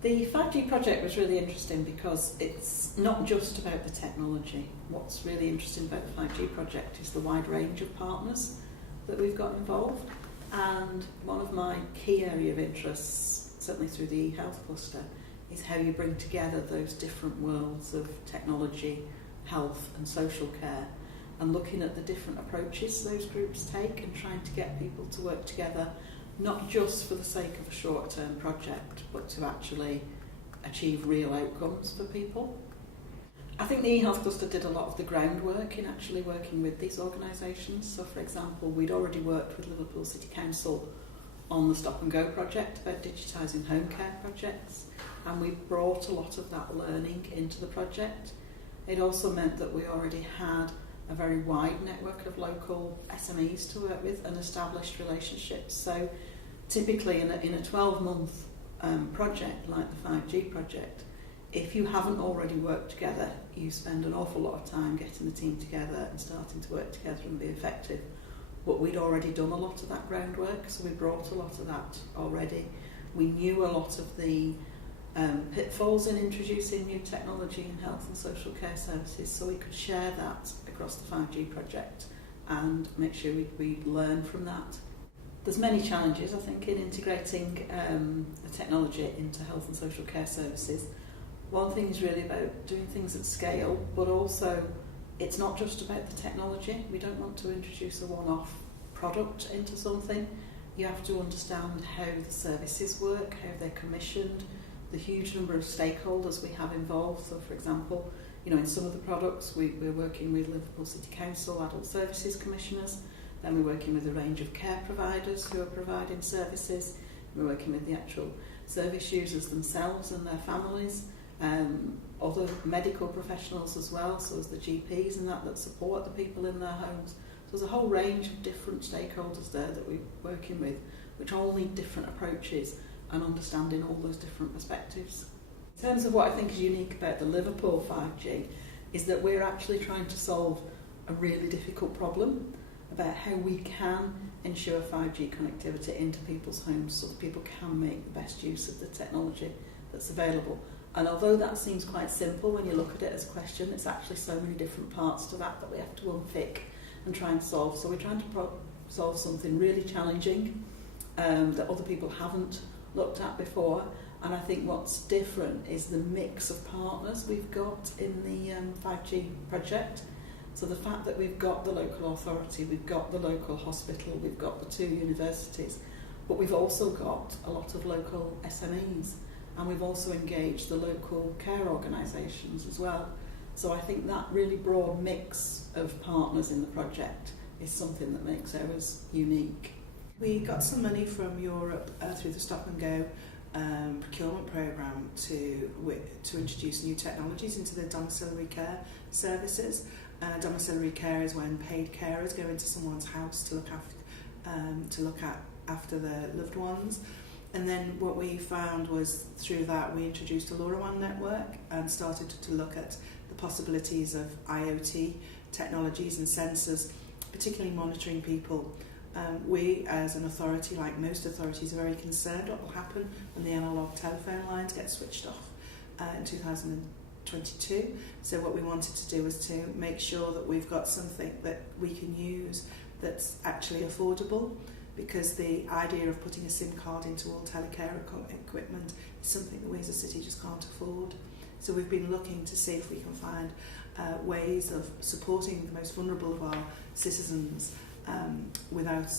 The 5G project was really interesting because it's not just about the technology. What's really interesting about the 5G project is the wide range of partners that we've got involved. And one of my key area of interests, certainly through the e-health cluster, is how you bring together those different worlds of technology, health and social care, and looking at the different approaches those groups take and trying to get people to work together, not just for the sake of a short-term project, but to actually achieve real outcomes for people. I think the eHealth Cluster did a lot of the groundwork in actually working with these organisations. So, for example, we'd already worked with Liverpool City Council on the Stop and Go project about digitising home care projects, and we brought a lot of that learning into the project. It also meant that we already had a very wide network of local SMEs to work with and established relationships. So typically in a 12-month project like the 5G project, if you haven't already worked together, you spend an awful lot of time getting the team together and starting to work together and be effective. But we'd already done a lot of that groundwork, so we brought a lot of that already. We knew a lot of the pitfalls in introducing new technology in health and social care services, so we could share that across the 5G project and make sure we learn from that. There's many challenges, I think, in integrating the technology into health and social care services. One thing is really about doing things at scale, but also it's not just about the technology. We don't want to introduce a one-off product into something. You have to understand how the services work, how they're commissioned, the huge number of stakeholders we have involved. So, for example, in some of the products we're working with Liverpool City Council Adult Services Commissioners, then we're working with a range of care providers who are providing services, we're working with the actual service users themselves and their families, other medical professionals as well, so as the GPs and that support the people in their homes. So there's a whole range of different stakeholders there that we're working with, which all need different approaches and understanding all those different perspectives. In terms of what I think is unique about the Liverpool 5G is that we're actually trying to solve a really difficult problem about how we can ensure 5G connectivity into people's homes so that people can make the best use of the technology that's available. And although that seems quite simple when you look at it as a question, it's actually so many different parts to that we have to unpick and try and solve. So we're trying to solve something really challenging that other people haven't looked at before, and I think what's different is the mix of partners we've got in the 5G project. So the fact that we've got the local authority, we've got the local hospital, we've got the 2 universities, but we've also got a lot of local SMEs, and we've also engaged the local care organisations as well. So I think that really broad mix of partners in the project is something that makes ours unique. We got some money from Europe through the Stop and Go procurement programme to introduce new technologies into the domiciliary care services. Domiciliary care is when paid carers go into someone's house to look after their loved ones. And then what we found was through that we introduced a LoRaWAN network and started to look at the possibilities of IoT technologies and sensors, particularly monitoring people. We, as an authority, like most authorities, are very concerned what will happen when the analogue telephone lines get switched off in 2022. So what we wanted to do was to make sure that we've got something that we can use that's actually affordable, because the idea of putting a SIM card into all telecare equipment is something that we as a city just can't afford. So we've been looking to see if we can find ways of supporting the most vulnerable of our citizens without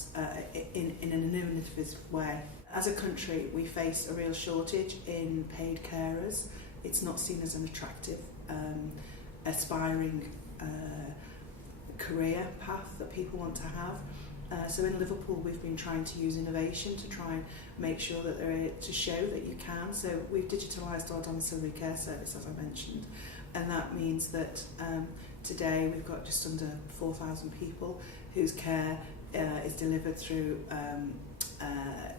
in an innovative way. As a country, we face a real shortage in paid carers. It's not seen as an attractive, aspiring career path that people want to have. So in Liverpool, we've been trying to use innovation to try and make sure that to show that you can. So we've digitalised our domiciliary care service, as I mentioned, and that means that today we've got just under 4,000 people whose care is delivered through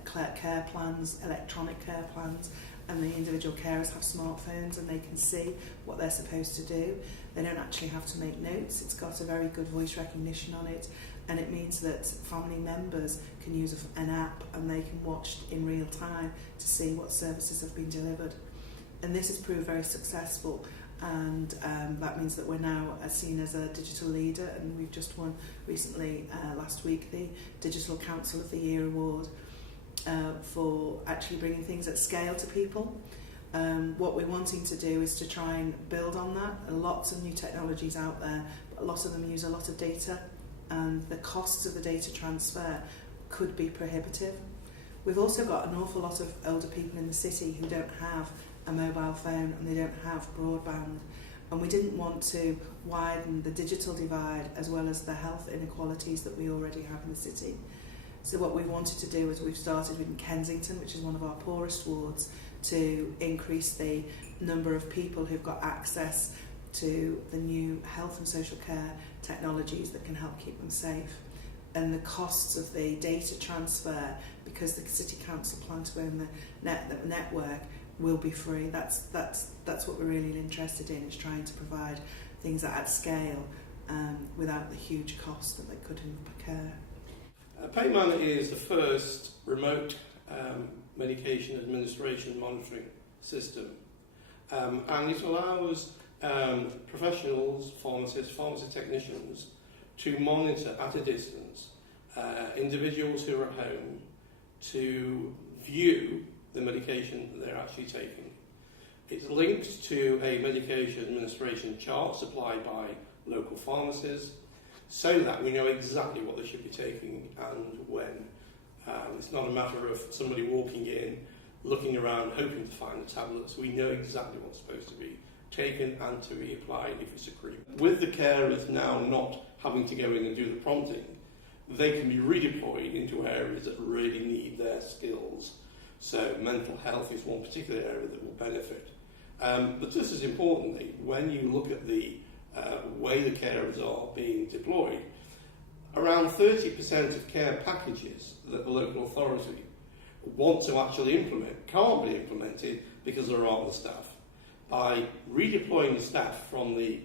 care plans, electronic care plans, and the individual carers have smartphones and they can see what they're supposed to do. They don't actually have to make notes. It's got a very good voice recognition on it, and it means that family members can use an app and they can watch in real time to see what services have been delivered. and this has proved very successful. And that means that we're now seen as a digital leader, and we've just won recently, last week, the Digital Council of the Year award for actually bringing things at scale to people. What we're wanting to do is to try and build on that. There are lots of new technologies out there, but a lot of them use a lot of data, and the costs of the data transfer could be prohibitive. We've also got an awful lot of older people in the city who don't have a mobile phone and they don't have broadband, and we didn't want to widen the digital divide as well as the health inequalities that we already have in the city. So what we wanted to do is we've started in Kensington, which is one of our poorest wards, to increase the number of people who've got access to the new health and social care technologies that can help keep them safe. And the costs of the data transfer, because the City Council plan to own the network, will be free. That's what we're really interested in, is trying to provide things at scale without the huge cost that they could incur. Payman is the first remote medication administration monitoring system, and it allows professionals, pharmacists, pharmacy technicians to monitor at a distance individuals who are at home, to view the medication that they're actually taking. It's linked to a medication administration chart supplied by local pharmacies, so that we know exactly what they should be taking and when. It's not a matter of somebody walking in, looking around, hoping to find the tablets. We know exactly what's supposed to be taken and to be applied if it's a cream. With the carers now not having to go in and do the prompting, they can be redeployed into areas that really need their skills. So mental health is one particular area that will benefit. But just as importantly, when you look at the way the carers are being deployed, around 30% of care packages that the local authority want to actually implement can't be implemented because there aren't the staff. By redeploying the staff from the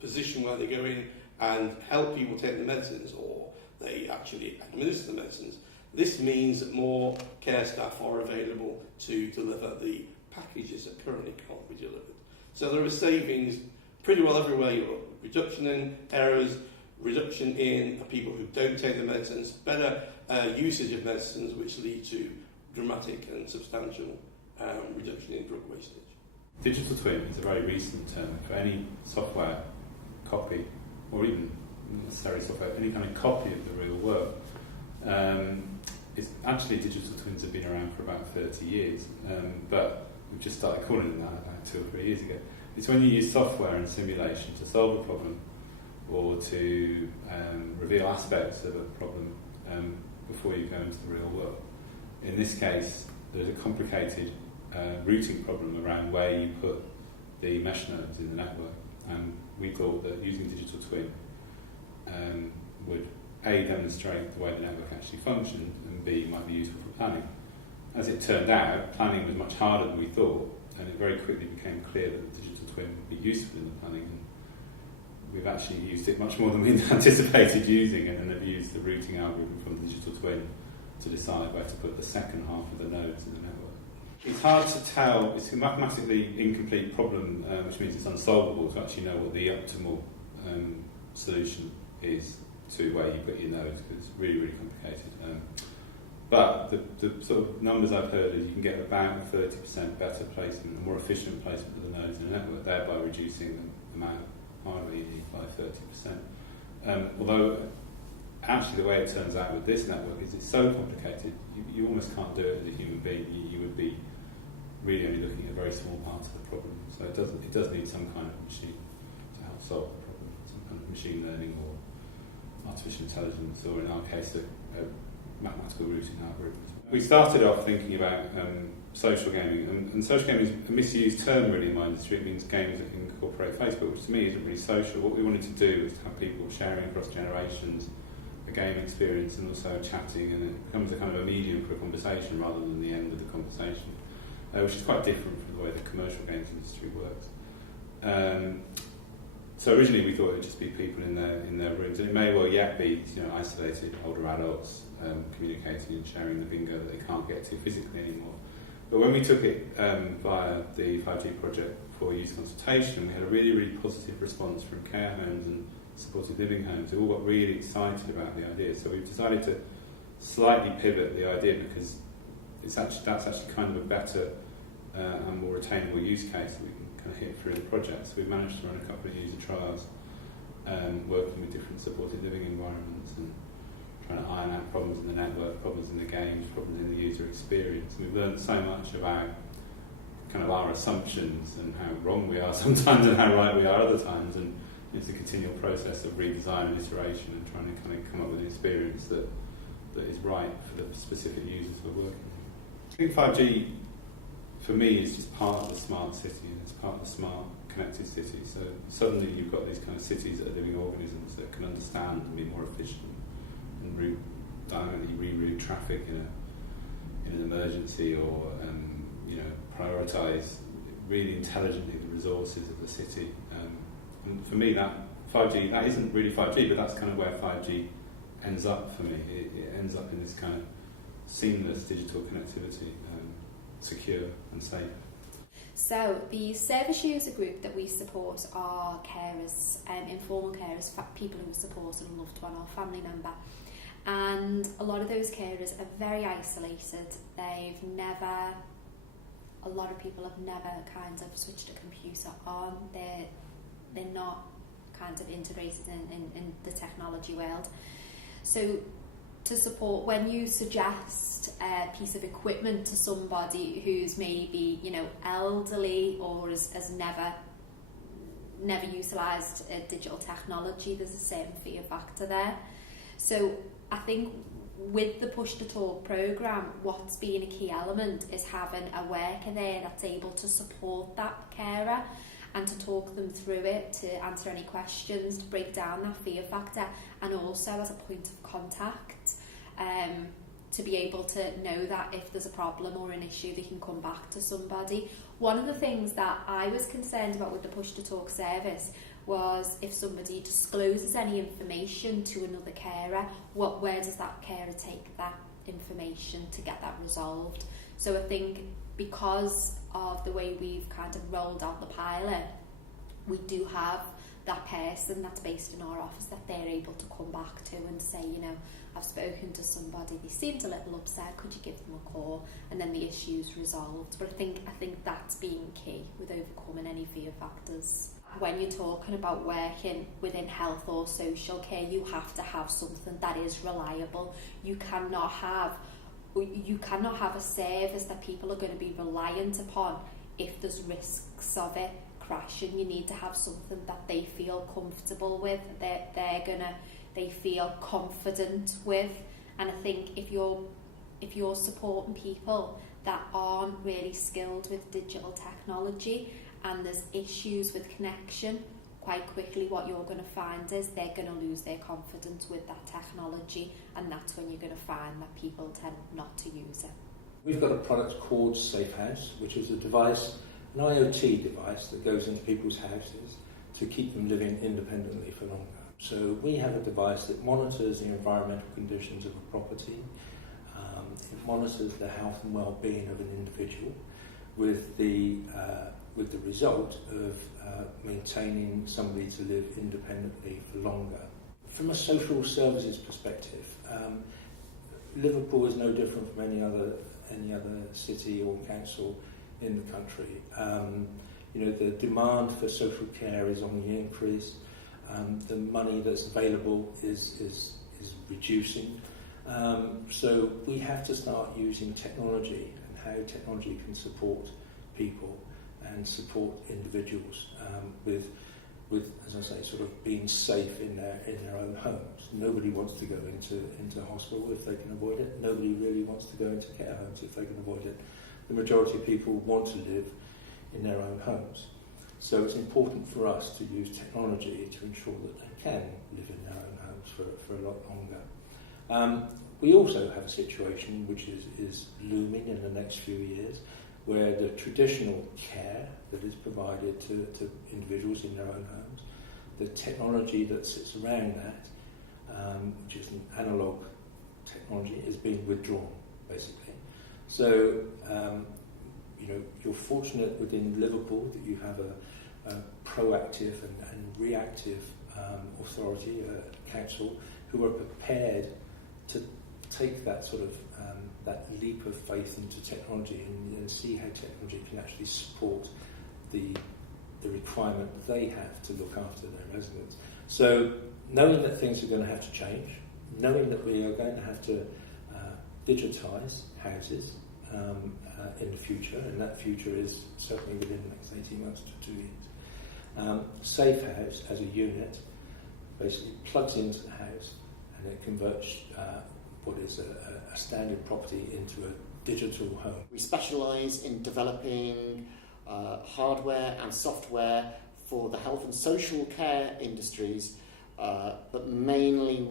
position where they go in and help people take the medicines, or they actually administer the medicines, this means that more care staff are available to deliver the packages that currently can't be delivered. So there are savings pretty well everywhere. You've got reduction in errors, reduction in people who don't take the medicines, better usage of medicines, which lead to dramatic and substantial reduction in drug wastage. Digital twin is a very recent term for any software copy, or even necessary software, any kind of copy of the real world. It's actually, digital twins have been around for about 30 years, but we've just started calling them that about 2 or 3 years ago. It's when you use software and simulation to solve a problem, or to reveal aspects of a problem before you go into the real world. In this case, there's a complicated routing problem around where you put the mesh nodes in the network, and we thought that using digital twin would A, demonstrate the way the network actually functioned, and B, might be useful for planning. As it turned out, planning was much harder than we thought, and it very quickly became clear that the digital twin would be useful in the planning, and we've actually used it much more than we anticipated using it, and have used the routing algorithm from the digital twin to decide where to put the second half of the nodes in the network. It's hard to tell. It's a mathematically incomplete problem, which means it's unsolvable to actually know what the optimal solution is to where you put your nodes, because it's really, really complicated. But the sort of numbers I've heard is you can get about 30% better placement, a more efficient placement of the nodes in the network, thereby reducing the amount of hardware you need by 30%. Although, actually, the way it turns out with this network is it's so complicated, you almost can't do it as a human being. You would be really only looking at a very small part of the problem. So it does need some kind of machine to help solve the problem, some kind of machine learning or artificial intelligence, or in our case, a mathematical routing algorithm. We started off thinking about social gaming, and social gaming is a misused term really in my industry. It means games that incorporate Facebook, which to me isn't really social. What we wanted to do was to have people sharing across generations a game experience, and also chatting, and it becomes a kind of a medium for a conversation rather than the end of the conversation, which is quite different from the way the commercial games industry works. So originally we thought it would just be people in their rooms, and it may well yet be isolated older adults communicating and sharing the bingo that they can't get to physically anymore. But when we took it via the 5G project for youth consultation, we had a really, really positive response from care homes and supported living homes. They all got really excited about the idea. So we've decided to slightly pivot the idea because that's actually kind of a better and more attainable use case that we can kind of hit through the project. So we've managed to run a couple of user trials working with different supported living environments and trying to iron out problems in the network, problems in the games, problems in the user experience. And we've learned so much about kind of our assumptions and how wrong we are sometimes and how right we are other times. And it's a continual process of redesign and iteration and trying to kind of come up with an experience that is right for the specific users we're working with. I think 5G, for me, is just part of the smart city and it's part of the smart connected city. So suddenly you've got these kind of cities that are living organisms that can understand and be more efficient and dynamically reroute traffic in an emergency or prioritise really intelligently the resources of the city. And for me, that 5G, that isn't really 5G, but that's kind of where 5G ends up for me. It ends up in this kind of seamless digital connectivity, secure and safe. So the service user group that we support are carers, informal carers, people who support a loved one or family member. And a lot of those carers are very isolated. A lot of people have never kind of switched a computer on. They're not kind of integrated in the technology world. So to support, when you suggest a piece of equipment to somebody who's maybe, elderly or has never utilised digital technology, there's a certain fear factor there. So I think with the Push to Talk programme, what's been a key element is having a worker there that's able to support that carer and to talk them through it, to answer any questions, to break down that fear factor, and also as a point of contact, to be able to know that if there's a problem or an issue, they can come back to somebody. One of the things that I was concerned about with the Push to Talk service was if somebody discloses any information to another carer, where does that carer take that information to get that resolved? So I think because of the way we've kind of rolled out the pilot, we do have that person that's based in our office that they're able to come back to and say, I've spoken to somebody, they seemed a little upset, could you give them a call? And then the issue's resolved. But I think that's been key with overcoming any fear factors. When you're talking about working within health or social care, you have to have something that is reliable. You cannot have a service that people are going to be reliant upon if there's risks of it crashing. You need to have something that they feel comfortable with, they feel confident with. And I think if you're supporting people that aren't really skilled with digital technology and there's issues with connection, quite quickly what you're going to find is they're going to lose their confidence with that technology, and that's when you're going to find that people tend not to use it. We've got a product called Safe House, which is a device, an IoT device that goes into people's houses to keep them living independently for longer. So we have a device that monitors the environmental conditions of a property. It monitors the health and well-being of an individual with the result of maintaining somebody to live independently for longer. From a social services perspective, Liverpool is no different from any other city or council in the country. The demand for social care is on the increase. The money that's available is reducing. So we have to start using technology and how technology can support people and support individuals with, as I say, sort of being safe in their own homes. Nobody wants to go into hospital if they can avoid it. Nobody really wants to go into care homes if they can avoid it. The majority of people want to live in their own homes. So it's important for us to use technology to ensure that they can live in their own homes for a lot longer. We also have a situation which is looming in the next few years, where the traditional care that is provided to individuals in their own homes, the technology that sits around that, which is an analogue technology, is being withdrawn, basically. So you're fortunate within Liverpool that you have a proactive and reactive authority, council, who are prepared to take that sort of that leap of faith into technology and see how technology can actually support the requirement they have to look after their residents. So knowing that things are going to have to change, knowing that we are going to have to digitise houses in the future, and that future is certainly within the next 18 months to 2 years. Safe House as a unit basically plugs into the house and it converts what is a standard property into a digital home. We specialise in developing hardware and software for the health and social care industries, but mainly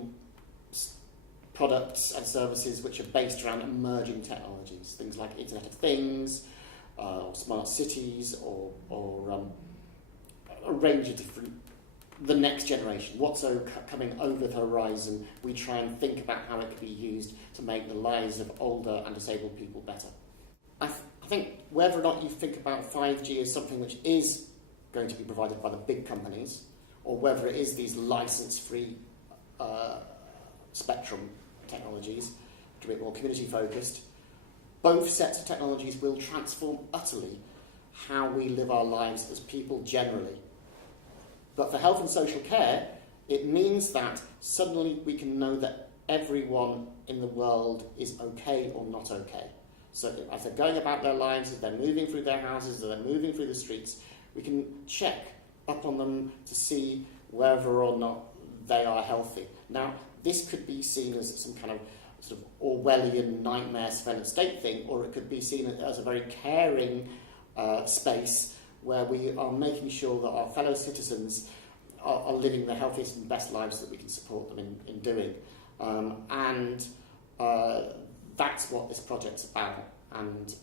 products and services which are based around emerging technologies, things like Internet of Things, or smart cities, or a range of different, the next generation, what's coming over the horizon. We try and think about how it could be used to make the lives of older and disabled people better. I think whether or not you think about 5G as something which is going to be provided by the big companies, or whether it is these license-free spectrum technologies, to be more community-focused, both sets of technologies will transform utterly how we live our lives as people generally. But for health and social care, it means that suddenly we can know that everyone in the world is okay or not okay. So as they're going about their lives, as they're moving through their houses, as they're moving through the streets, we can check up on them to see whether or not they are healthy. Now, this could be seen as some kind of sort of Orwellian nightmare surveillance state thing, or it could be seen as a very caring space where we are making sure that our fellow citizens are living the healthiest and best lives that we can support them in doing. And that's what this project's about. And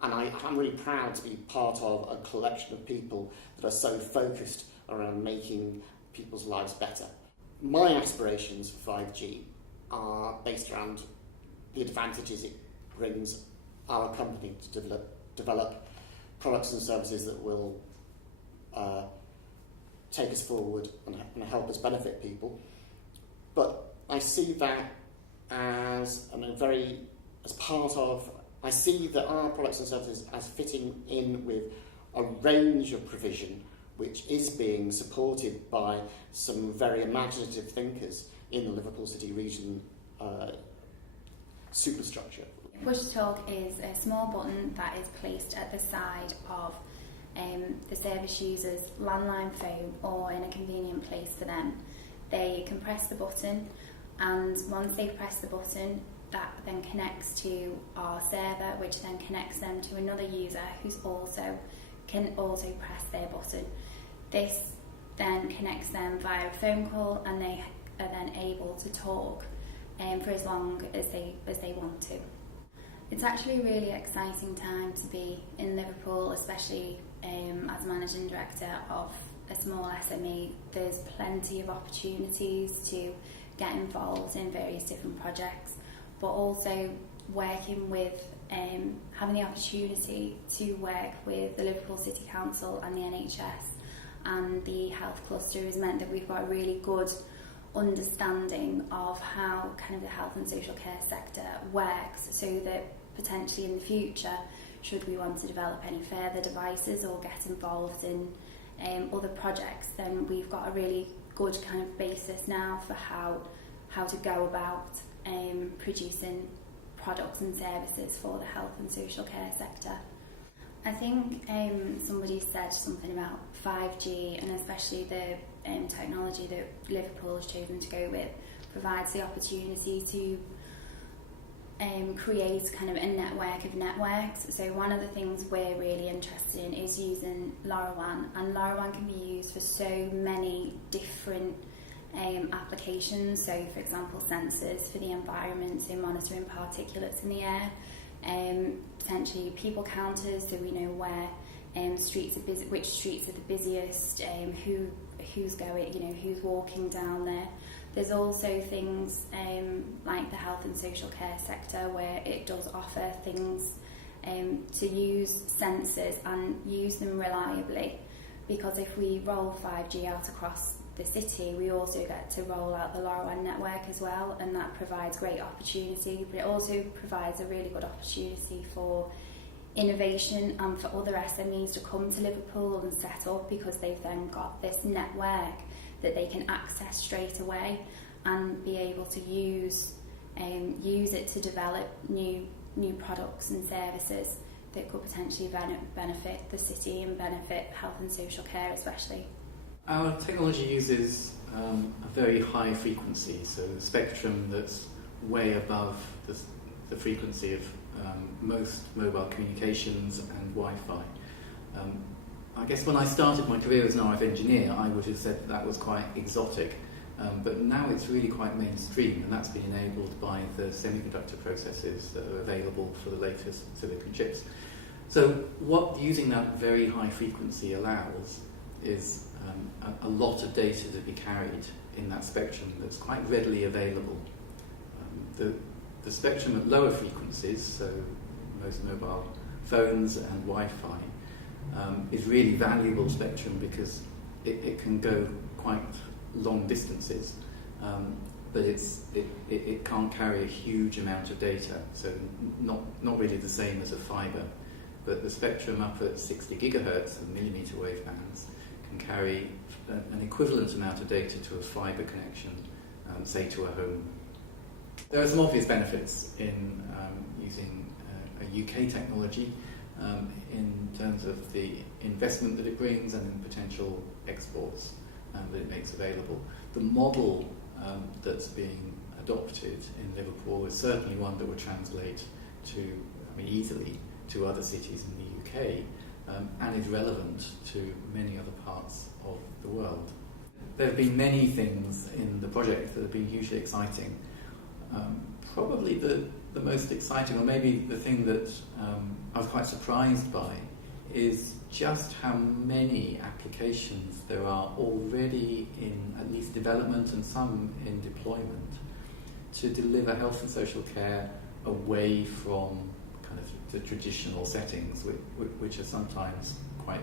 I'm really proud to be part of a collection of people that are so focused around making people's lives better. My aspirations for 5G are based around the advantages it brings our company to develop products and services that will take us forward and help us benefit people. But I see that as I see that our products and services as fitting in with a range of provision which is being supported by some very imaginative thinkers in the Liverpool City region superstructure. Push to Talk is a small button that is placed at the side of the service user's landline phone or in a convenient place for them. They can press the button, and once they press the button, that then connects to our server, which then connects them to another user who can also press their button. This then connects them via a phone call, and they are then able to talk for as long as they want to. It's actually a really exciting time to be in Liverpool, especially as managing director of a small SME. There's plenty of opportunities to get involved in various different projects, but also working with, having the opportunity to work with the Liverpool City Council and the NHS and the health cluster has meant that we've got a really good understanding of how kind of the health and social care sector works, so that potentially in the future, should we want to develop any further devices or get involved in other projects, then we've got a really good kind of basis now for how to go about producing products and services for the health and social care sector. I think somebody said something about 5G, and especially the technology that Liverpool has chosen to go with provides the opportunity to create kind of a network of networks. So one of the things we're really interested in is using LoRaWAN, and LoRaWAN can be used for so many different applications. So for example, sensors for the environment, so monitoring particulates in the air, potentially people counters, so we know where streets are busy, which streets are the busiest, who's going, who's walking down there. There's also things like the health and social care sector where it does offer things to use sensors and use them reliably, because if we roll 5G out across the city, we also get to roll out the LoRaWAN network as well, and that provides great opportunity, but it also provides a really good opportunity for innovation and for other SMEs to come to Liverpool and set up, because they've then got this network that they can access straight away and be able to use it to develop new products and services that could potentially benefit the city and benefit health and social care especially. Our technology uses a very high frequency, so a spectrum that's way above the frequency of most mobile communications and Wi-Fi. I guess when I started my career as an RF engineer, I would have said that was quite exotic, but now it's really quite mainstream, and that's been enabled by the semiconductor processes that are available for the latest silicon chips. So what using that very high frequency allows is a lot of data to be carried in that spectrum that's quite readily available. The spectrum at lower frequencies, so most mobile phones and Wi-Fi, is really valuable spectrum because it can go quite long distances, but it can't carry a huge amount of data, so not really the same as a fibre. But the spectrum up at 60 gigahertz, the millimetre wave bands, can carry an equivalent amount of data to a fibre connection, say to a home. There are some obvious benefits in using a UK technology in terms of the investment that it brings and in potential exports that it makes available. The model that's being adopted in Liverpool is certainly one that would translate easily to other cities in the UK and is relevant to many other parts of the world. There have been many things in the project that have been hugely exciting. Probably the most exciting, or maybe the thing that I was quite surprised by, is just how many applications there are already in at least development and some in deployment to deliver health and social care away from kind of the traditional settings, which are sometimes quite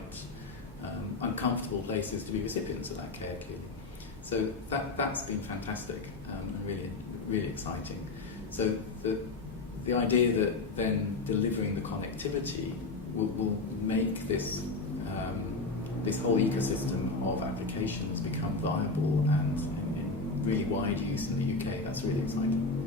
uncomfortable places to be recipients of that care, clearly. So that's been fantastic and really exciting. So the idea that then delivering the connectivity will make this whole ecosystem of applications become viable and in really wide use in the UK, that's really exciting.